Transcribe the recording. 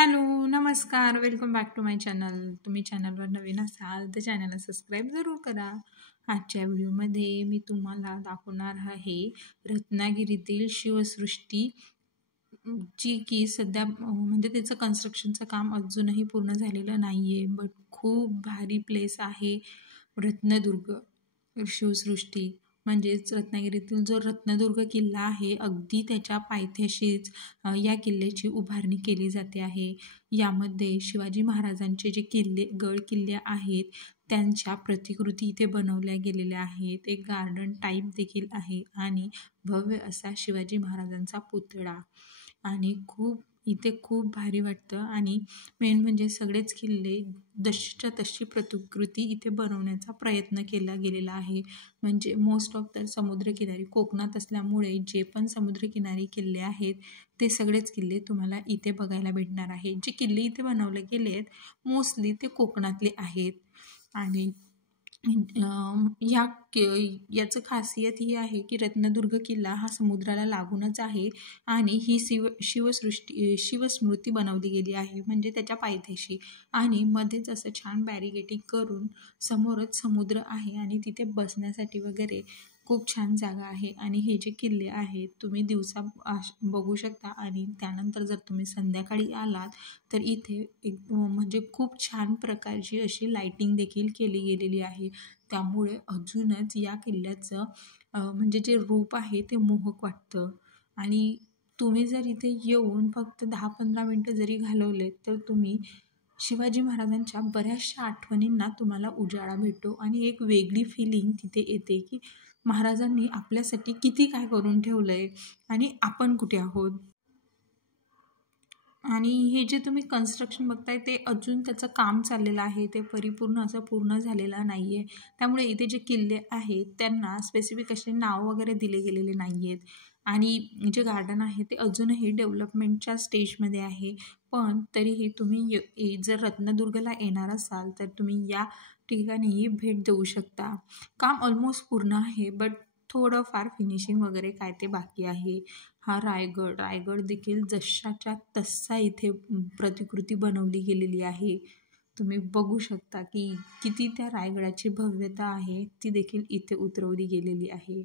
Hello, नमस्कार. Welcome back to my channel. तुम्ही चॅनलवर नवीन असाल तर चॅनलला सबस्क्राईब जरूर करा. आजच्या व्हिडिओमध्ये मी तुम्हाला दाखवणार आहे रत्नागिरीतील शिवसृष्टी, जी की सध्या म्हणजे त्याचं कन्स्ट्रक्शनचं काम अजूनही पूर्ण झालेलं नाही आहे. बट खूप भारी प्लेस आहे रत्नदुर्ग शिवसृष्टी. म्हणजेच रत्नागिरीतील जो रत्नदुर्ग किल्ला आहे, अगदी त्याच्या पायथ्याशीच या किल्ल्याची उभारणी केली जाते आहे. यामध्ये शिवाजी महाराजांचे जे गड किल्ले आहेत त्यांच्या प्रतिकृती इथे बनवल्या गेलेल्या आहेत. एक गार्डन टाईप देखील आहे आणि भव्य असा शिवाजी महाराजांचा पुतळा. आणि इथे खूप भारी वाटतं. आणि मेन म्हणजे सगळेच किल्ले जशीच्या तशी प्रतिकृती इथे बनवण्याचा प्रयत्न केला गेलेला आहे. म्हणजे मोस्ट ऑफ तर समुद्रकिनारी कोकणात असल्यामुळे जे पण समुद्रकिनारी किल्ले आहेत ते सगळेच किल्ले तुम्हाला इथे बघायला भेटणार आहेत. जे किल्ले इथे बनवले गेले आहेत मोस्टली ते कोकणातले आहेत. आणि याचं खासियत ही आहे की रत्नदुर्ग किल्ला हा समुद्राला लागूनच आहे आणि ही शिवस्मृती बनवली गेली आहे, म्हणजे त्याच्या पायथ्याशी. आणि मध्येच असं छान बॅरिगेटिंग करून समोरच समुद्र आहे आणि तिथे बसण्यासाठी वगैरे खूप छान जागा आहे. आणि हे जे किल्ले आहेत तुम्ही दिवसा बघू शकता आणि त्यानंतर जर तुम्ही संध्याकाळी आलात तर इथे एक म्हणजे खूप छान प्रकारची अशी लाईटिंग देखील केली गेलेली आहे. त्यामुळे अजूनच या किल्ल्याचं म्हणजे जे रूप आहे ते मोहक वाटतं. आणि तुम्ही जर इथे येऊन फक्त 10-15 मिनटं जरी घालवलेत तर तुम्ही शिवाजी महाराजांच्या बऱ्याचशा आठवणींना तुम्हाला उजाळा भेटतो आणि एक वेगळी फिलिंग तिथे येते की महाराजांनी आपल्यासाठी किती काय करून ठेवलं आहे आणि आपण कुठे आहोत. आणि हे जे तुम्ही कन्स्ट्रक्शन बघताय ते अजून त्याचं काम चाललेलं आहे, ते परिपूर्ण असं पूर्ण झालेलं नाही आहे. त्यामुळे इथे जे किल्ले आहेत त्यांना स्पेसिफिक असे नाव वगैरे दिले गेलेले नाही आहेत. आणि जे गार्डन आहे ते अजूनही डेव्हलपमेंटच्या स्टेजमध्ये आहे. पण तरीही तुम्ही जर रत्नदुर्गला येणार असाल तर तुम्ही या ठिकाणीही भेट देऊ शकता. काम ऑलमोस्ट पूर्ण आहे, बट थोडंफार फिनिशिंग वगैरे काय ते बाकी आहे. हा रायगड देखील जशाच्या तसा इथे प्रतिकृती बनवली गेलेली आहे. तुम्ही बघू शकता की किती त्या रायगडाची भव्यता आहे ती देखील इथे उतरवली गेलेली आहे.